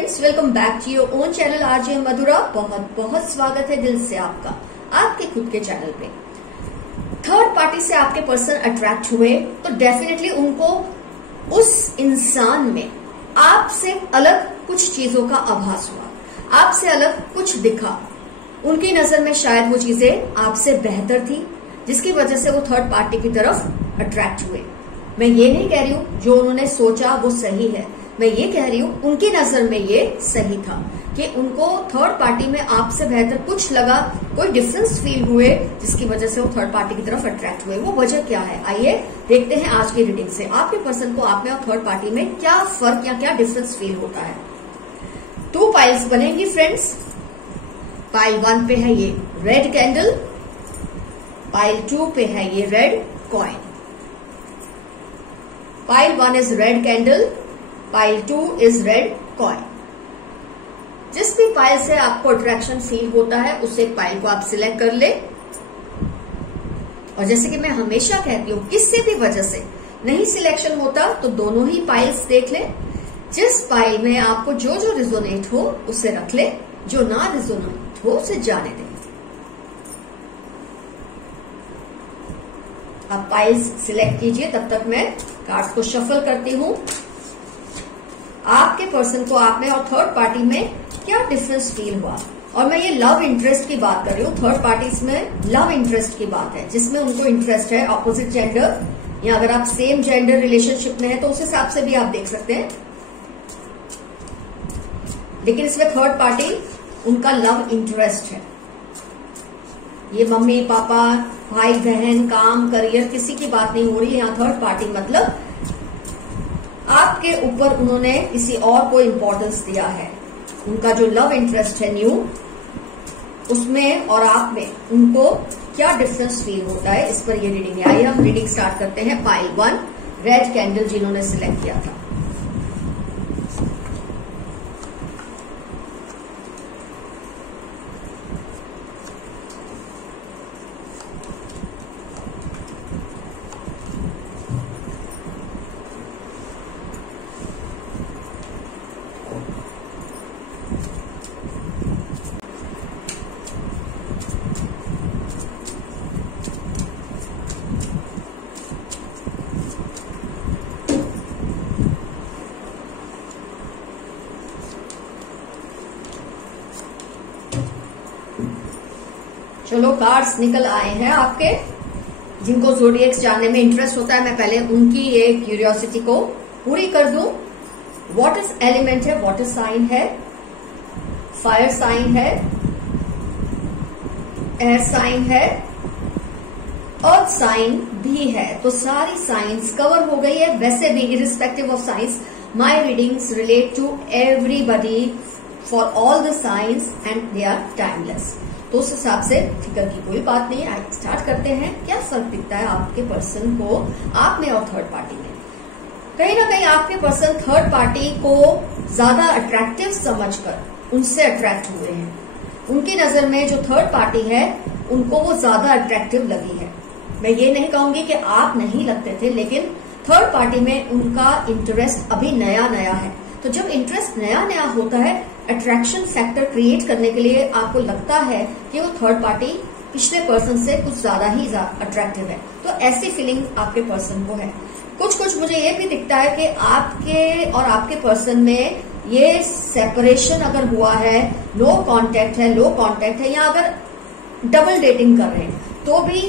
Friends, welcome back to your own channel RJ Madhura. बहुत बहुत स्वागत है दिल से आपका आपके खुद के चैनल पे। थर्ड पार्टी से आपके पर्सन अट्रैक्ट हुए तो डेफिनेटली उनको उस इंसान में आपसे अलग कुछ चीजों का आभास हुआ, आपसे अलग कुछ दिखा। उनकी नजर में शायद वो चीजें आपसे बेहतर थी, जिसकी वजह से वो थर्ड पार्टी की तरफ अट्रैक्ट हुए। मैं ये नहीं कह रही हूं जो उन्होंने सोचा वो सही है, मैं ये कह रही हूं उनकी नजर में ये सही था कि उनको थर्ड पार्टी में आपसे बेहतर कुछ लगा, कोई डिफरेंस फील हुए, जिसकी वजह से वो थर्ड पार्टी की तरफ अट्रैक्ट हुए। वो वजह क्या है, आइए देखते हैं आज की रीडिंग से आपके पर्सन को आप में और थर्ड पार्टी में क्या फर्क या क्या डिफरेंस फील होता है। 2 पाइल्स बनेंगी फ्रेंड्स। पाइल 1 पे है ये रेड कैंडल, पाइल 2 पे है ये red coin. Pile 1 is red candle, pile 2 is red coin. जिस भी पाइल से आपको अट्रैक्शन फील होता है उस एक पाइल को आप सिलेक्ट कर ले। और जैसे कि मैं हमेशा कहती हूं, किसी भी वजह से नहीं सिलेक्शन होता तो दोनों ही पाइल्स देख ले। जिस पाइल में आपको जो जो रिजोनेट हो उसे रख ले, जो ना रिजोनेट हो उसे जाने दे। आप पाइल्स सिलेक्ट कीजिए, तब तक मैं कार्ड्स को शफल करती हूं। आपके पर्सन को आप में और थर्ड पार्टी में क्या डिफरेंस फील हुआ। और मैं ये लव इंटरेस्ट की बात कर रही हूँ। थर्ड पार्टीज में लव इंटरेस्ट की बात है, जिसमें उनको इंटरेस्ट है ऑपोजिट जेंडर, या अगर आप सेम जेंडर रिलेशनशिप में है तो उस हिसाब से भी आप देख सकते हैं। लेकिन इसमें थर्ड पार्टी उनका लव इंटरेस्ट है। ये मम्मी पापा, भाई बहन, काम, करियर, किसी की बात नहीं हो रही है यहाँ। थर्ड पार्टी मतलब आपके ऊपर उन्होंने किसी और को इंपॉर्टेंस दिया है। उनका जो लव इंटरेस्ट है न्यू, उसमें और आप में उनको क्या डिफरेंस फील होता है, इस पर ये रीडिंग है। आइए हम रीडिंग स्टार्ट करते हैं। पाइल 1 रेड कैंडल जिन्होंने सिलेक्ट किया था। चलो कार्ड्स निकल आए हैं आपके। जिनको ज़ोडिएक्स जानने में इंटरेस्ट होता है, मैं पहले उनकी ये क्यूरियोसिटी को पूरी कर दूं। वाटर एलिमेंट है, वाटर साइन है, फायर साइन है, एयर साइन है, अर्थ साइन भी है। तो सारी साइंस कवर हो गई है। वैसे भी irrespective of science, my readings relate to everybody for all the science and they are timeless. तो उस हिसाब से फिक्र की कोई बात नहीं है। स्टार्ट करते हैं। क्या फर्क दिखता है आपके पर्सन को आप में और थर्ड पार्टी में। कहीं ना कहीं आपके पर्सन थर्ड पार्टी को ज्यादा अट्रैक्टिव समझकर उनसे अट्रैक्ट हुए हैं। उनकी नजर में जो थर्ड पार्टी है उनको वो ज्यादा अट्रैक्टिव लगी है। मैं ये नहीं कहूंगी कि आप नहीं लगते थे, लेकिन थर्ड पार्टी में उनका इंटरेस्ट अभी नया नया है। तो जब इंटरेस्ट नया नया होता है, अट्रैक्शन फैक्टर क्रिएट करने के लिए आपको लगता है कि वो थर्ड पार्टी पिछले पर्सन से कुछ ज्यादा ही अट्रैक्टिव है। तो ऐसी फीलिंग आपके पर्सन को है। कुछ मुझे ये भी दिखता है कि आपके और आपके पर्सन में ये सेपरेशन अगर हुआ है, नो कांटेक्ट है, या अगर डबल डेटिंग कर रहे हैं तो भी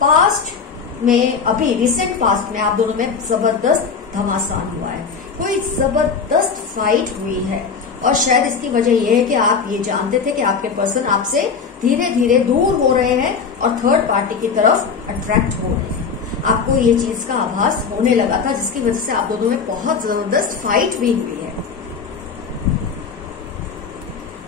पास्ट में, अभी रिसेंट पास्ट में आप दोनों में जबरदस्त घमासान हुआ है, कोई जबरदस्त फाइट हुई है। और शायद इसकी वजह यह है कि आप ये जानते थे कि आपके पर्सन आपसे धीरे धीरे दूर हो रहे हैं और थर्ड पार्टी की तरफ अट्रैक्ट हो रहे हैं। आपको ये चीज का आभास होने लगा था, जिसकी वजह से आप दोनों में बहुत जबरदस्त फाइट भी हुई है।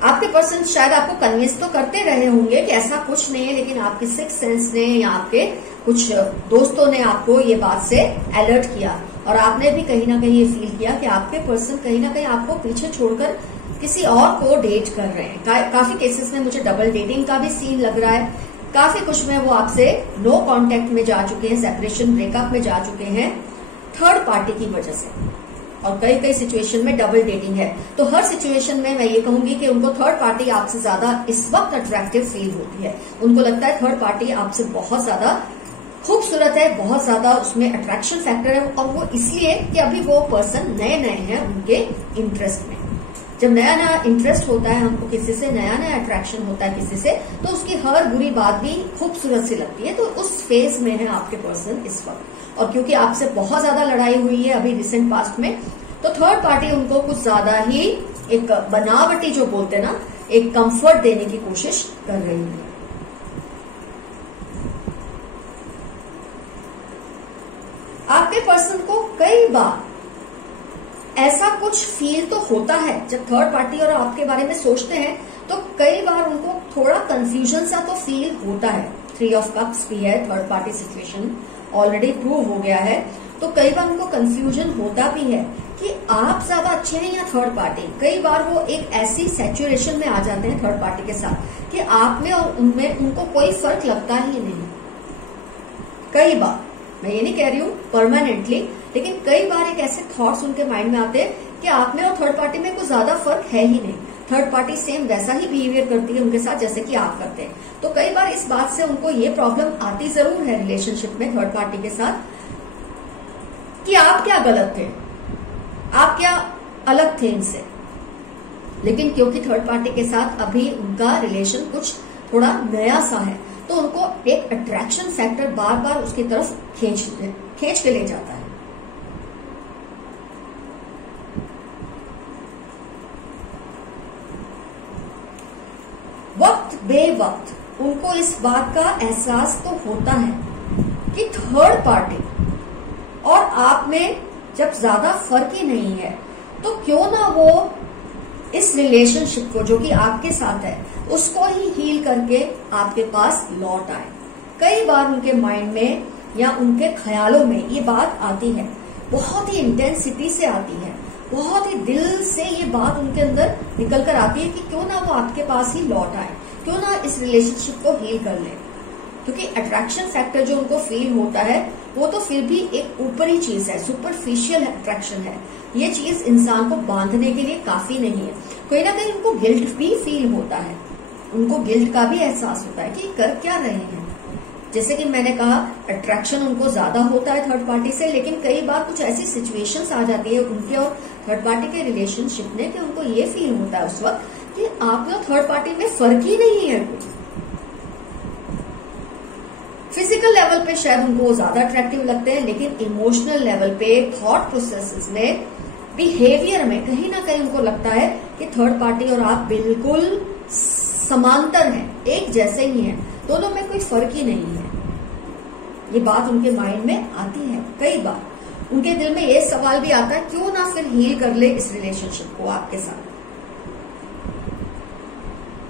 आपके पर्सन शायद आपको कन्विंस तो करते रहे होंगे कि ऐसा कुछ नहीं है, लेकिन आपके सिक्स सेंस ने या आपके कुछ दोस्तों ने आपको ये बात से अलर्ट किया और आपने भी कहीं ना कहीं ये फील किया कि आपके पर्सन कहीं ना कहीं आपको पीछे छोड़कर किसी और को डेट कर रहे हैं। काफी केसेस में मुझे डबल डेटिंग का भी सीन लग रहा है। काफी कुछ में वो आपसे नो कांटेक्ट में जा चुके हैं, सेपरेशन ब्रेकअप में जा चुके हैं थर्ड पार्टी की वजह से। और कई कई सिचुएशन में डबल डेटिंग है। तो हर सिचुएशन में मैं ये कहूंगी कि उनको थर्ड पार्टी आपसे ज्यादा इस वक्त अट्रैक्टिव फील होती है। उनको लगता है थर्ड पार्टी आपसे बहुत ज्यादा खूबसूरत है, बहुत ज्यादा उसमें अट्रैक्शन फैक्टर है, और वो इसलिए कि अभी वो पर्सन नए नए हैं उनके इंटरेस्ट में। जब नया नया इंटरेस्ट होता है हमको किसी से, नया नया अट्रैक्शन होता है किसी से, तो उसकी हर बुरी बात भी खूबसूरत सी लगती है। तो उस फेज में है आपके पर्सन इस वक्त, और क्योंकि आपसे बहुत ज्यादा लड़ाई हुई है अभी रिसेंट पास्ट में, तो थर्ड पार्टी उनको कुछ ज्यादा ही एक बनावटी जो बोलते हैं ना, एक कंफर्ट देने की कोशिश कर रही है। आपके पर्सन को कई बार ऐसा कुछ फील तो होता है जब थर्ड पार्टी और आपके बारे में सोचते हैं, तो कई बार उनको थोड़ा कंफ्यूजन सा तो फील होता है। 3 ऑफ कप्स भी है, third party situation already prove हो गया है, तो कई बार उनको कंफ्यूजन होता भी है कि आप ज्यादा अच्छे हैं या थर्ड पार्टी। कई बार वो एक ऐसी सैचुरेशन में आ जाते हैं थर्ड पार्टी के साथ कि आप में और उनमें उनको कोई फर्क लगता ही नहीं। कई बार, मैं ये नहीं कह रही हूं परमानेंटली, लेकिन कई बार एक ऐसे थॉट्स उनके माइंड में आते हैं कि आप में और थर्ड पार्टी में कुछ ज्यादा फर्क है ही नहीं। थर्ड पार्टी सेम वैसा ही बिहेवियर करती है उनके साथ जैसे कि आप करते हैं। तो कई बार इस बात से उनको ये प्रॉब्लम आती जरूर है रिलेशनशिप में थर्ड पार्टी के साथ कि आप क्या गलत थे, आप क्या अलग थे इनसे। लेकिन क्योंकि थर्ड पार्टी के साथ अभी उनका रिलेशन कुछ थोड़ा नया सा है, तो उनको एक अट्रैक्शन फैक्टर बार बार उसकी तरफ खींच के ले जाता है। वक्त बेवक्त उनको इस बात का एहसास तो होता है कि थर्ड पार्टी और आप में जब ज्यादा फर्क ही नहीं है, तो क्यों ना वो इस रिलेशनशिप को जो कि आपके साथ है उसको ही हील करके आपके पास लौट आए। कई बार उनके माइंड में या उनके ख्यालों में ये बात आती है, बहुत ही इंटेंसिटी से आती है, बहुत ही दिल से ये बात उनके अंदर निकल कर आती है कि क्यों ना वो आपके पास ही लौट आए, क्यों ना इस रिलेशनशिप को हील कर ले। क्योंकि अट्रैक्शन फैक्टर जो उनको फील होता है वो तो फिर भी एक ऊपरी चीज है, सुपरफिशियल अट्रैक्शन है। ये चीज इंसान को बांधने के लिए काफी नहीं है। कोई ना कहीं उनको गिल्ट भी फील होता है, उनको गिल्ट का भी एहसास होता है कि कर क्या रहे हैं। जैसे कि मैंने कहा, अट्रैक्शन उनको ज्यादा होता है थर्ड पार्टी से, लेकिन कई बार कुछ ऐसी सिचुएशंस आ जाती है उनके और थर्ड पार्टी के रिलेशनशिप में कि उनको ये फील होता है उस वक्त कि आप लोग थर्ड पार्टी में फर्क ही नहीं है कुछ। फिजिकल लेवल पे शायद उनको ज्यादा अट्रैक्टिव लगते हैं, लेकिन इमोशनल लेवल पे, थॉट प्रोसेसेस में, बिहेवियर में कहीं ना कहीं उनको लगता है कि थर्ड पार्टी और आप बिल्कुल समांतर हैं, एक जैसे ही हैं, दोनों में कोई फर्क ही नहीं है। ये बात उनके माइंड में आती है। कई बार उनके दिल में ये सवाल भी आता है, क्यों ना फिर हील कर ले इस रिलेशनशिप को आपके साथ।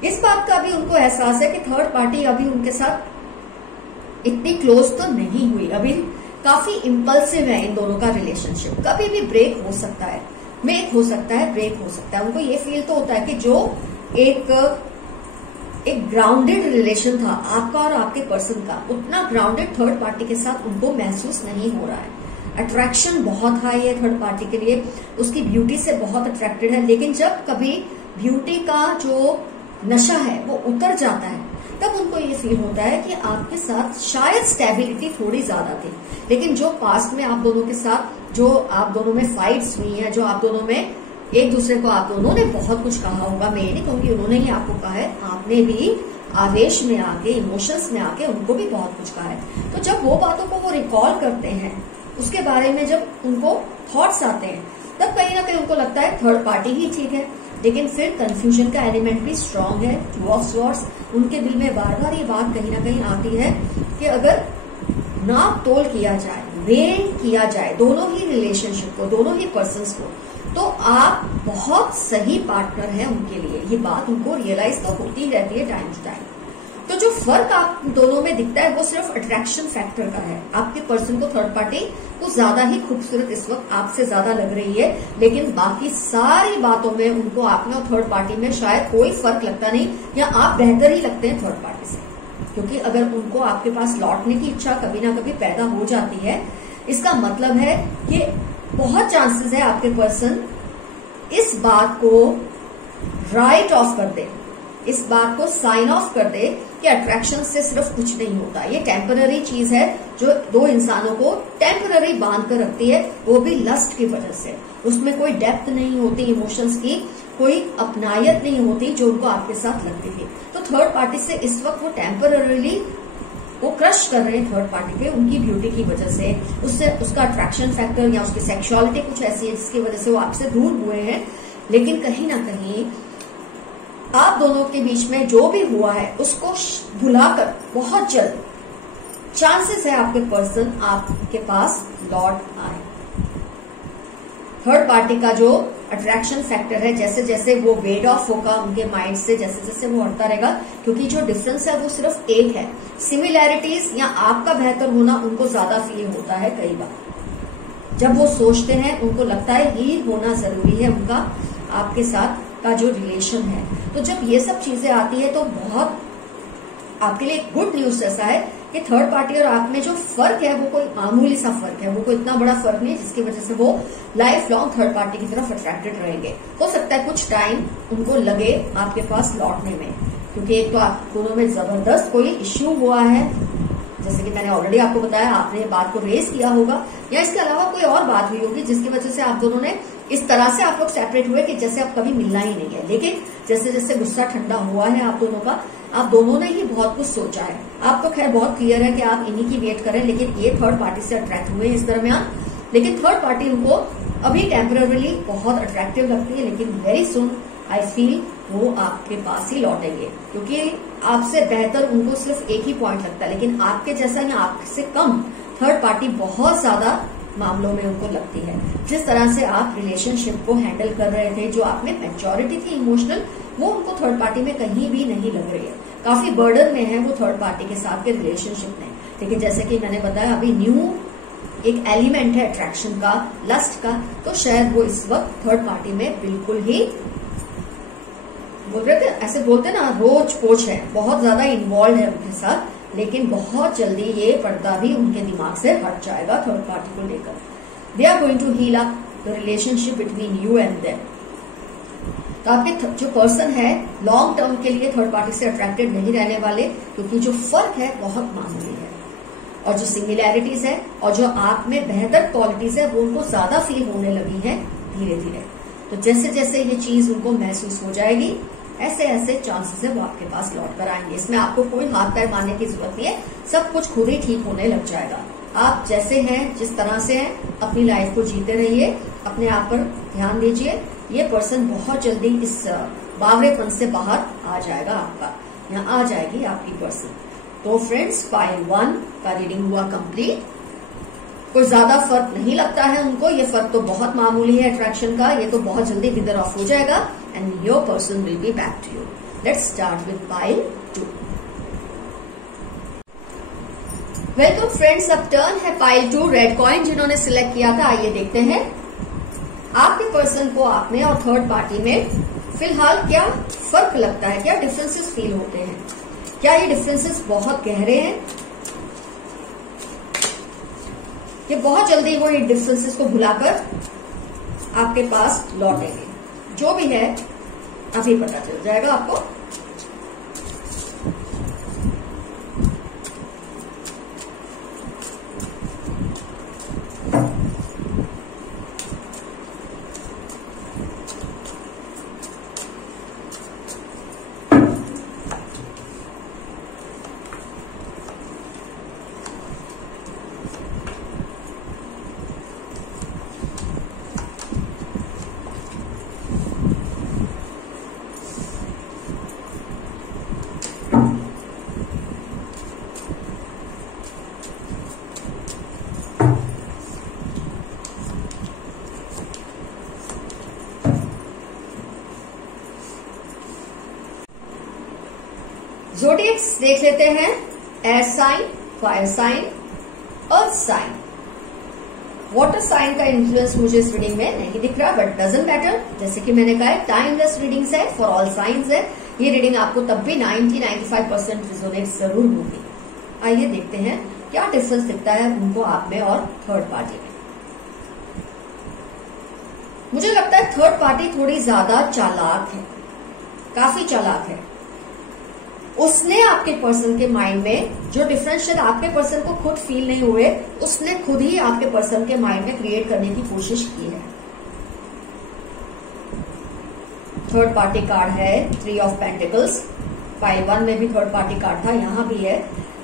इस बात का भी उनको एहसास है कि थर्ड पार्टी अभी उनके साथ इतनी क्लोज तो नहीं हुई, अभी काफी इम्पल्सिव है इन दोनों का रिलेशनशिप, कभी भी ब्रेक हो सकता है, मेक हो सकता है, ब्रेक हो सकता है। उनको ये फील तो होता है कि जो एक ग्राउंडेड रिलेशन था आपका और आपके पर्सन का, उतना ग्राउंडेड थर्ड पार्टी के साथ उनको महसूस नहीं हो रहा है। अट्रैक्शन बहुत हाई है थर्ड पार्टी के लिए, उसकी ब्यूटी से बहुत अट्रैक्टेड है, लेकिन जब कभी ब्यूटी का जो नशा है वो उतर जाता है, तब उनको ये फील होता है कि आपके साथ शायद स्टेबिलिटी थोड़ी ज्यादा थी, लेकिन जो पास्ट में आप दोनों के साथ जो आप दोनों में फाइट्स हुई हैं, जो आप दोनों में एक दूसरे को आप दोनों ने बहुत कुछ कहा होगा, मैं ये नहीं कहूंगी उन्होंने ही आपको कहा है, आपने भी आवेश में आके, इमोशंस में आके उनको भी बहुत कुछ कहा है। तो जब वो बातों को वो रिकॉल करते हैं, उसके बारे में जब उनको थॉट्स आते हैं, तब कहीं ना कहीं उनको लगता है थर्ड पार्टी ही ठीक है। लेकिन फिर कंफ्यूजन का एलिमेंट भी स्ट्रांग है, टू ऑफ स्वॉर्ड्स। उनके दिल में बार बार ये बात कहीं ना कहीं आती है कि अगर नाप तोल किया जाए, वेट किया जाए दोनों ही रिलेशनशिप को, दोनों ही पर्सन्स को, तो आप बहुत सही पार्टनर हैं उनके लिए। ये बात उनको रियलाइज तो होती रहती है टाइम टू टाइम। तो जो फर्क आप दोनों में दिखता है वो सिर्फ अट्रैक्शन फैक्टर का है। आपके पर्सन को थर्ड पार्टी कुछ ज्यादा ही खूबसूरत इस वक्त आपसे ज्यादा लग रही है, लेकिन बाकी सारी बातों में उनको आप में और थर्ड पार्टी में शायद कोई फर्क लगता नहीं, या आप बेहतर ही लगते हैं थर्ड पार्टी से। क्योंकि अगर उनको आपके पास लौटने की इच्छा कभी ना कभी पैदा हो जाती है, इसका मतलब है कि बहुत चांसेस है आपके पर्सन इस बात को राइट ऑफ कर दे, इस बात को साइन ऑफ कर दे कि अट्रैक्शन से सिर्फ कुछ नहीं होता, ये टेम्पररी चीज है जो दो इंसानों को टेम्पररी बांध कर रखती है, वो भी लस्ट की वजह से। उसमें कोई डेप्थ नहीं होती, इमोशंस की कोई अपनायत नहीं होती जो उनको आपके साथ लगती थी। तो थर्ड पार्टी से इस वक्त वो टेम्पररीली वो क्रश कर रहे हैं थर्ड पार्टी पे, उनकी ब्यूटी की वजह से, उससे उसका अट्रैक्शन फैक्टर या उसकी सेक्सुअलिटी कुछ ऐसी है जिसकी वजह से वो आपसे दूर हुए हैं। लेकिन कहीं ना कहीं आप दोनों के बीच में जो भी हुआ है उसको भुलाकर बहुत जल्द चांसेस है आपके पर्सन आपके पास लौट आए। थर्ड पार्टी का जो अट्रैक्शन फैक्टर है जैसे जैसे वो वेड ऑफ होगा उनके माइंड से, जैसे जैसे वो हटता रहेगा, क्योंकि जो डिफरेंस है वो सिर्फ एक है, सिमिलैरिटीज या आपका बेहतर होना उनको ज्यादा फील होता है। कई बार जब वो सोचते हैं उनको लगता है ये होना जरूरी है उनका आपके साथ का जो रिलेशन है। तो जब ये सब चीजें आती है तो बहुत आपके लिए गुड न्यूज ऐसा है कि थर्ड पार्टी और आप में जो फर्क है वो कोई मामूली सा फर्क है, वो कोई इतना बड़ा फर्क नहीं जिसकी वजह से वो लाइफ लॉन्ग थर्ड पार्टी की तरफ अट्रैक्टेड रहेंगे। हो सकता है कुछ टाइम उनको लगे आपके पास लौटने में, क्योंकि एक तो आप दोनों में जबरदस्त कोई इश्यू हुआ है, जैसे कि मैंने ऑलरेडी आपको बताया, आपने ये बात को रेज किया होगा या इसके अलावा कोई और बात हुई होगी जिसकी वजह से आप दोनों ने इस तरह से आप लोग सेपरेट हुए कि जैसे अब कभी मिलना ही नहीं है। लेकिन जैसे जैसे गुस्सा ठंडा हुआ है आप दोनों का, आप दोनों ने ही बहुत कुछ सोचा है। आपको खैर बहुत क्लियर है कि आप इन्हीं की वेट करें, लेकिन ये थर्ड पार्टी से अट्रैक्ट हुए इस दरमियान। लेकिन थर्ड पार्टी उनको अभी टेम्पररीली बहुत अट्रैक्टिव लगती है, लेकिन वेरी सुन आई फील वो आपके पास ही लौटेंगे, क्योंकि आपसे बेहतर उनको सिर्फ एक ही पॉइंट लगता है, लेकिन आपके जैसा या आपसे कम थर्ड पार्टी बहुत ज्यादा मामलों में उनको लगती है। जिस तरह से आप रिलेशनशिप को हैंडल कर रहे थे, जो आप में मैच्योरिटी थी इमोशनल, वो उनको थर्ड पार्टी में कहीं भी नहीं लग रही है। काफी बर्डन में है वो थर्ड पार्टी के साथ के रिलेशनशिप में। लेकिन जैसे कि मैंने बताया अभी न्यू एक एलिमेंट है अट्रैक्शन का, लस्ट का, तो शायद वो इस वक्त थर्ड पार्टी में बिल्कुल ही बोल रहे थे, ऐसे बोलते ना रोज पोच है, बहुत ज्यादा इन्वॉल्व है उनके साथ। लेकिन बहुत जल्दी ये पर्दा भी उनके दिमाग से हट जाएगा थर्ड पार्टी को लेकर। They are going to heal up the relationship between you and them. तो आपके जो पर्सन है लॉन्ग टर्म के लिए थर्ड पार्टी से अट्रैक्टेड नहीं रहने वाले, क्योंकि जो फर्क है बहुत मामूली है, और जो सिमिलैरिटीज है और जो आप में बेहतर क्वालिटीज है वो उनको ज्यादा फील होने लगी है धीरे धीरे। तो जैसे जैसे ये चीज उनको महसूस हो जाएगी, ऐसे ऐसे चांसेस है वो आपके पास लौट कर आएंगे। इसमें आपको कोई हाथ पैर मारने की जरूरत नहीं है, सब कुछ खुद ही ठीक होने लग जाएगा। आप जैसे हैं, जिस तरह से हैं, अपनी लाइफ को जीते रहिए, अपने आप पर ध्यान दीजिए। ये पर्सन बहुत जल्दी इस बावरेपन से बाहर आ जाएगा, आपका यहाँ आ जाएगी आपकी पर्सन। तो फ्रेंड्स, पाइल 1 का रीडिंग हुआ कंप्लीट। कोई ज्यादा फर्क नहीं लगता है उनको, ये फर्क तो बहुत मामूली है अट्रैक्शन का, ये तो बहुत जल्दी विदर ऑफ हो जाएगा and your person will be back to you. Let's start with pile 2। Welcome friends, अब टर्न है पाइल 2, रेड कॉइन जिन्होंने सिलेक्ट किया था। आइए देखते हैं आपके पर्सन को आप में और थर्ड पार्टी में फिलहाल क्या फर्क लगता है, क्या डिफरेंसेस फील होते हैं, क्या ये डिफरेंसेस बहुत गहरे हैं, ये बहुत जल्दी वो ये डिफरेंसेस को भुलाकर आपके पास लौटेंगे। जो भी है अभी पता चल जाएगा आपको। ज़ोडिएक्स देख लेते हैं। Air sign, fire sign, earth sign. Water sign का इन्फ्लुएंस मुझे इस रीडिंग में नहीं दिख रहा, बट डजंट मैटर। जैसे कि मैंने कहा टाइमलेस रीडिंग्स है, फॉर ऑल साइंस है। ये रीडिंग आपको तब भी 90-95% रिजोनेट जरूर होगी। आइए देखते हैं क्या डिफरेंस दिखता है उनको आप में और थर्ड पार्टी में। मुझे लगता है थर्ड पार्टी थोड़ी ज्यादा चालाक है, काफी चालाक है। उसने आपके पर्सन के माइंड में जो डिफरेंस शायद आपके पर्सन को खुद फील नहीं हुए, उसने खुद ही आपके पर्सन के माइंड में क्रिएट करने की कोशिश की है। थर्ड पार्टी कार्ड है 3 ऑफ पेंटिकल्स। पाइल 1 में भी थर्ड पार्टी कार्ड था, यहां भी है।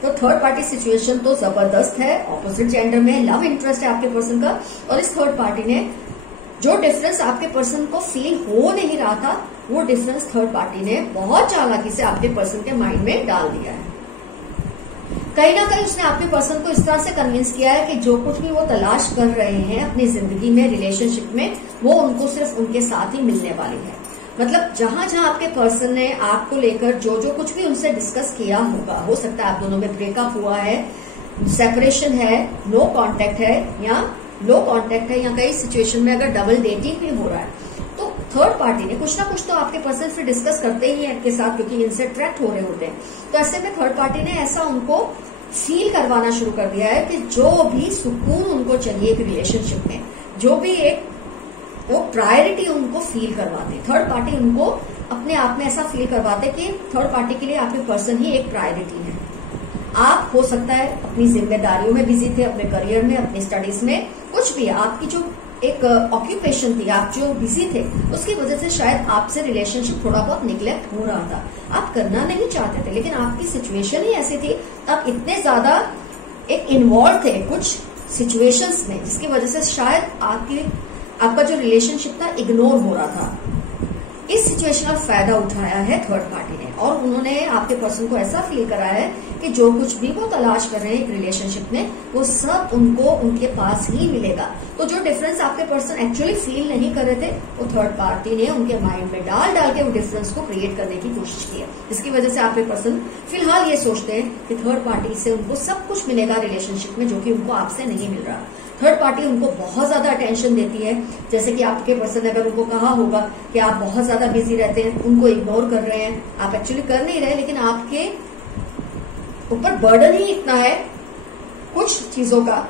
तो थर्ड पार्टी सिचुएशन तो जबरदस्त है, ऑपोजिट जेंडर में लव इंटरेस्ट है आपके पर्सन का, और इस थर्ड पार्टी ने जो डिफरेंस आपके पर्सन को फील हो नहीं रहा था, वो डिफरेंस थर्ड पार्टी ने बहुत चालाकी से आपके पर्सन के माइंड में डाल दिया है। कहीं ना कहीं उसने आपके पर्सन को इस तरह से कन्विंस किया है कि जो कुछ भी वो तलाश कर रहे हैं अपनी जिंदगी में, रिलेशनशिप में, वो उनको सिर्फ उनके साथ ही मिलने वाली है। मतलब जहां जहां आपके पर्सन ने आपको लेकर जो जो कुछ भी उनसे डिस्कस किया होगा, हो सकता है आप दोनों में ब्रेकअप हुआ है, सेपरेशन है, नो कांटेक्ट है या लो कांटेक्ट है, या कई सिचुएशन में अगर डबल डेटिंग भी हो रहा है, तो थर्ड पार्टी ने कुछ ना कुछ तो आपके पर्सन से डिस्कस करते ही है आपके साथ, क्योंकि इनसे अट्रैक्ट हो रहे होते हैं। तो ऐसे में थर्ड पार्टी ने ऐसा उनको फील करवाना शुरू कर दिया है कि जो भी सुकून उनको चाहिए एक रिलेशनशिप में, जो भी एक वो प्रायोरिटी उनको फील करवाते, थर्ड पार्टी उनको अपने आप में ऐसा फील करवाते कि थर्ड पार्टी के लिए आपके पर्सन ही एक प्रायोरिटी है। आप हो सकता है अपनी जिम्मेदारियों में बिजी थे, अपने करियर में, अपनी स्टडीज में, कुछ भी आपकी जो एक ऑक्यूपेशन थी, आप जो बिजी थे, उसकी वजह से शायद आपसे रिलेशनशिप थोड़ा बहुत निग्लेक्ट हो रहा था। आप करना नहीं चाहते थे, लेकिन आपकी सिचुएशन ही ऐसी थी, आप इतने ज्यादा एक इन्वॉल्व थे कुछ सिचुएशंस में, जिसकी वजह से शायद आपका जो रिलेशनशिप था इग्नोर हो रहा था। इस सिचुएशन का फायदा उठाया है थर्ड पार्टी ने, और उन्होंने आपके पर्सन को ऐसा फील कराया है कि जो कुछ भी वो तलाश कर रहे हैं एक रिलेशनशिप में, वो सब उनको उनके पास ही मिलेगा। तो जो डिफरेंस आपके पर्सन एक्चुअली फील नहीं कर रहे थे, वो थर्ड पार्टी ने उनके माइंड में डाल डाल के वो डिफरेंस को क्रिएट करने की कोशिश की है, जिसकी वजह से आपके पर्सन फिलहाल ये सोचते हैं कि थर्ड पार्टी से उनको सब कुछ मिलेगा रिलेशनशिप में, जो कि उनको आपसे नहीं मिल रहा। थर्ड पार्टी उनको बहुत ज्यादा अटेंशन देती है, जैसे कि आपके पर्सन ने अगर उनको कहा होगा कि आप बहुत ज्यादा बिजी रहते हैं, उनको इग्नोर कर रहे हैं, आप एक्चुअली कर नहीं रहे, लेकिन आपके ऊपर बर्डन ही इतना है कुछ चीजों का,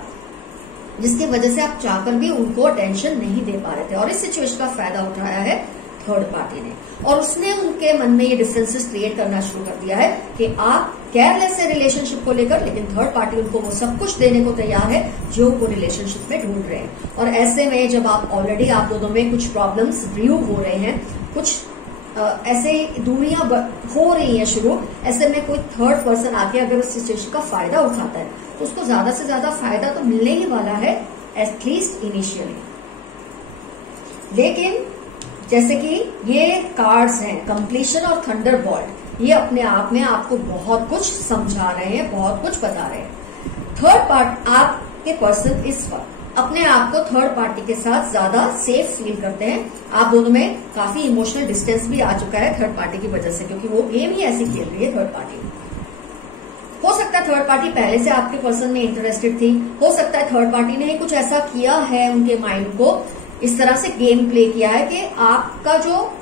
जिसकी वजह से आप चाहकर भी उनको अटेंशन नहीं दे पा रहे थे। और इस सिचुएशन का फायदा उठाया है थर्ड पार्टी ने, और उसने उनके मन में ये डिफरेंसेस क्रिएट करना शुरू कर दिया है कि आप केयरलेस है रिलेशनशिप को लेकर, लेकिन थर्ड पार्टी उनको वो सब कुछ देने को तैयार है जो वो रिलेशनशिप में ढूंढ रहे हैं। और ऐसे में जब आप ऑलरेडी आप दोनों में कुछ प्रॉब्लम्स ब्रू हो रहे हैं, कुछ ऐसे दूरियां हो रही हैं शुरू, ऐसे में कोई थर्ड पर्सन आके अगर उस सिचुएशन का फायदा उठाता है, तो उसको ज्यादा से ज्यादा फायदा तो मिलने ही वाला है, एटलीस्ट इनिशियली। लेकिन जैसे कि ये कार्ड्स हैं कंप्लीशन और थंडरबॉल्ट, ये अपने आप में आपको बहुत कुछ समझा रहे हैं, बहुत कुछ बता रहे हैं। थर्ड पार्ट आपके पर्सन इस वक्त अपने आप को थर्ड पार्टी के साथ ज्यादा सेफ फील करते हैं। आप दोनों में काफी इमोशनल डिस्टेंस भी आ चुका है थर्ड पार्टी की वजह से, क्योंकि वो गेम ही ऐसी खेल रही है थर्ड पार्टी। हो सकता है थर्ड पार्टी पहले से आपके पर्सन में इंटरेस्टेड थी, हो सकता है थर्ड पार्टी ने कुछ ऐसा किया है, उनके माइंड को इस तरह से गेम प्ले किया है कि आपका जो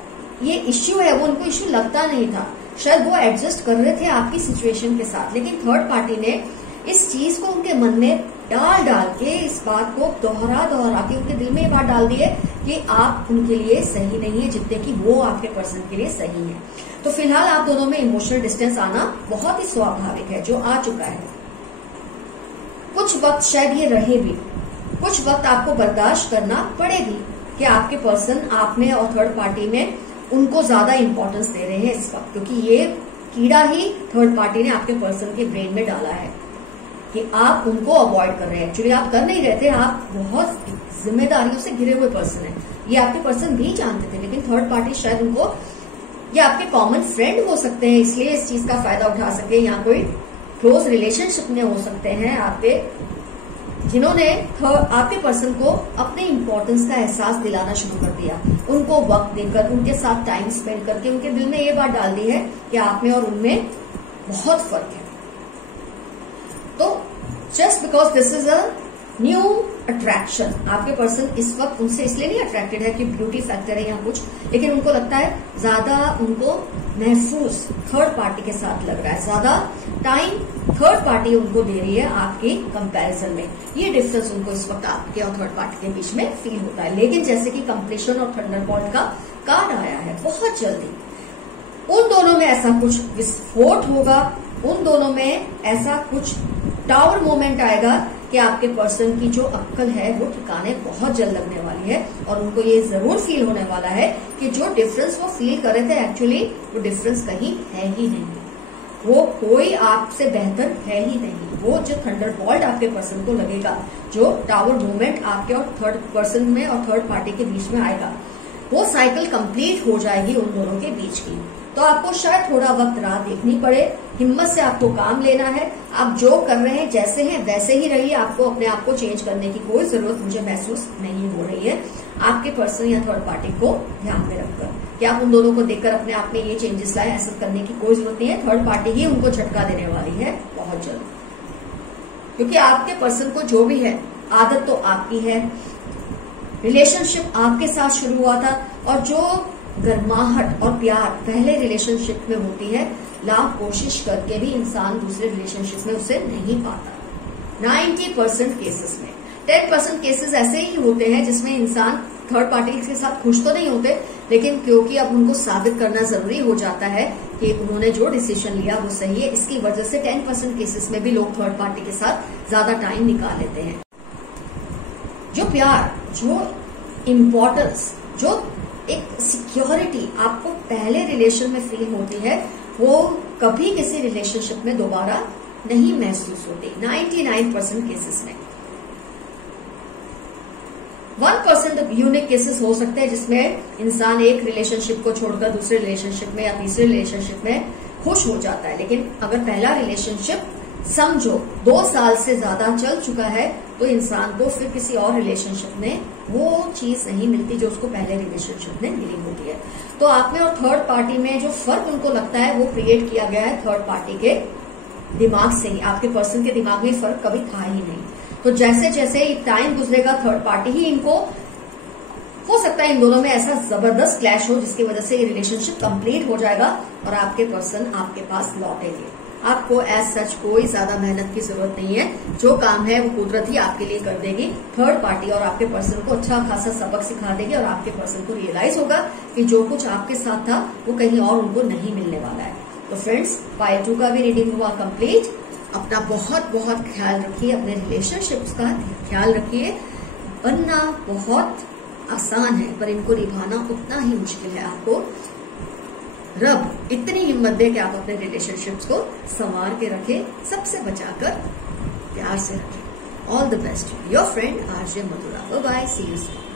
ये इश्यू है वो उनको इश्यू लगता नहीं था, शायद वो एडजस्ट कर रहे थे आपकी सिचुएशन के साथ, लेकिन थर्ड पार्टी ने इस चीज को उनके मन में डाल डाल के, इस बात को दोहरा के उनके दिल में ये बात डाल दी है कि आप उनके लिए सही नहीं है जितने कि वो आपके पर्सन के लिए सही है। तो फिलहाल आप दोनों में इमोशनल डिस्टेंस आना बहुत ही स्वाभाविक है, जो आ चुका है। कुछ वक्त शायद ये रहे भी, कुछ वक्त आपको बर्दाश्त करना पड़ेगी कि आपके पर्सन आप में और थर्ड पार्टी में उनको ज्यादा इंपॉर्टेंस दे रहे हैं इस वक्त, क्योंकि ये कीड़ा ही थर्ड पार्टी ने आपके पर्सन के ब्रेन में डाला है कि आप उनको अवॉइड कर रहे हैं। एक्चुअली आप कर नहीं रहे थे, आप बहुत जिम्मेदारियों से घिरे हुए पर्सन है, ये आपके पर्सन भी जानते थे, लेकिन थर्ड पार्टी शायद उनको, ये आपके कॉमन फ्रेंड हो सकते हैं इसलिए इस चीज का फायदा उठा सके, यहाँ कोई क्लोज रिलेशनशिप में हो सकते हैं आपके, जिन्होंने आपके पर्सन को अपने इम्पोर्टेंस का एहसास दिलाना शुरू कर दिया, उनको वक्त देकर, उनके साथ टाइम स्पेंड करके उनके दिल में ये बात डाल दी है कि आप में और उनमें बहुत फर्क है। तो just because this is a new attraction, आपके पर्सन इस वक्त उनसे इसलिए नहीं अट्रैक्टेड है कि ब्यूटी फैक्टर है या कुछ, लेकिन उनको लगता है ज्यादा उनको महफूज थर्ड पार्टी के साथ लग रहा है, ज्यादा टाइम थर्ड पार्टी उनको दे रही है आपकी कंपैरिजन में। ये डिफरेंस उनको इस वक्त आपके और थर्ड पार्टी के बीच में फील होता है। लेकिन जैसे कि कंप्लीशन और थंडरबोल्ट का कार्ड आया है, बहुत जल्दी उन दोनों में ऐसा कुछ विस्फोट होगा, उन दोनों में ऐसा कुछ टावर मोमेंट आएगा कि आपके पर्सन की जो अक्ल है वो ठिकाने बहुत जल्द लगने वाली है, और उनको ये जरूर फील होने वाला है कि जो डिफरेंस वो फील कर रहे थे एक्चुअली वो डिफरेंस कहीं है ही नहीं, वो कोई आपसे बेहतर है ही नहीं। वो जो थंडरबोल्ट आपके पर्सन को लगेगा, जो टावर मूवमेंट आपके और थर्ड पर्सन में और थर्ड पार्टी के बीच में आएगा, वो साइकिल कंप्लीट हो जाएगी उन दोनों के बीच की। तो आपको शायद थोड़ा वक्त राह देखनी पड़े, हिम्मत से आपको काम लेना है। आप जो कर रहे हैं जैसे हैं वैसे ही रहिए, आपको अपने आप को चेंज करने की कोई जरूरत मुझे महसूस नहीं हो रही है। आपके पर्सन या थर्ड पार्टी को ध्यान में रखकर कि आप उन दोनों को देखकर अपने आप में ये चेंजेस लाए, ऐसा करने की कोई जरूरत नहीं है। थर्ड पार्टी ही उनको झटका देने वाली है बहुत जल्द, क्योंकि आपके पर्सन को जो भी है आदत तो आपकी है, रिलेशनशिप आपके साथ शुरू हुआ था, और जो गर्माहट और प्यार पहले रिलेशनशिप में होती है, लाख कोशिश करके भी इंसान दूसरे रिलेशनशिप में उसे नहीं पाता। 90% केसेस में 10% केसेस ऐसे ही होते हैं जिसमें इंसान थर्ड पार्टी के साथ खुश तो नहीं होते, लेकिन क्योंकि अब उनको साबित करना जरूरी हो जाता है कि उन्होंने जो डिसीजन लिया वो सही है, इसकी वजह से 10% केसेस में भी लोग थर्ड पार्टी के साथ ज्यादा टाइम निकाल लेते हैं। जो प्यार, जो इम्पोर्टेंस, जो एक सिक्योरिटी आपको पहले रिलेशन में फील होती है, वो कभी किसी रिलेशनशिप में दोबारा नहीं महसूस होती 99% केसेस में। 1% यूनिक केसेस हो सकते हैं जिसमें इंसान एक रिलेशनशिप को छोड़कर दूसरे रिलेशनशिप में या तीसरे रिलेशनशिप में खुश हो जाता है, लेकिन अगर पहला रिलेशनशिप समझो 2 साल से ज्यादा चल चुका है तो इंसान को फिर किसी और रिलेशनशिप में वो चीज नहीं मिलती जो उसको पहले रिलेशनशिप में मिली होती है। तो आप में और थर्ड पार्टी में जो फर्क उनको लगता है वो क्रिएट किया गया है थर्ड पार्टी के दिमाग से ही, आपके पर्सन के दिमाग में फर्क कभी था ही नहीं। तो जैसे जैसे टाइम गुजरेगा थर्ड पार्टी ही इनको, हो सकता है इन दोनों में ऐसा जबरदस्त क्लैश हो जिसकी वजह से ये रिलेशनशिप कंप्लीट हो जाएगा और आपके पर्सन आपके पास लौटेंगे। आपको एज सच कोई ज्यादा मेहनत की जरूरत नहीं है, जो काम है वो कुदरत ही आपके लिए कर देगी। थर्ड पार्टी और आपके पर्सन को अच्छा खासा सबक सिखा देगी और आपके पर्सन को रियलाइज होगा कि जो कुछ आपके साथ था वो कहीं और उनको नहीं मिलने वाला है। तो फ्रेंड्स, पाइल 2 का भी रीडिंग हुआ कंप्लीट। अपना बहुत बहुत ख्याल रखिए, अपने रिलेशनशिप्स का ख्याल रखिए, बनना बहुत आसान है पर इनको निभाना उतना ही मुश्किल है। आपको रब इतनी हिम्मत दे कि आप अपने रिलेशनशिप्स को संवार के रखें, सबसे बचाकर प्यार से रखें। All the best, your friend RJ Madhura. Bye bye, see you soon.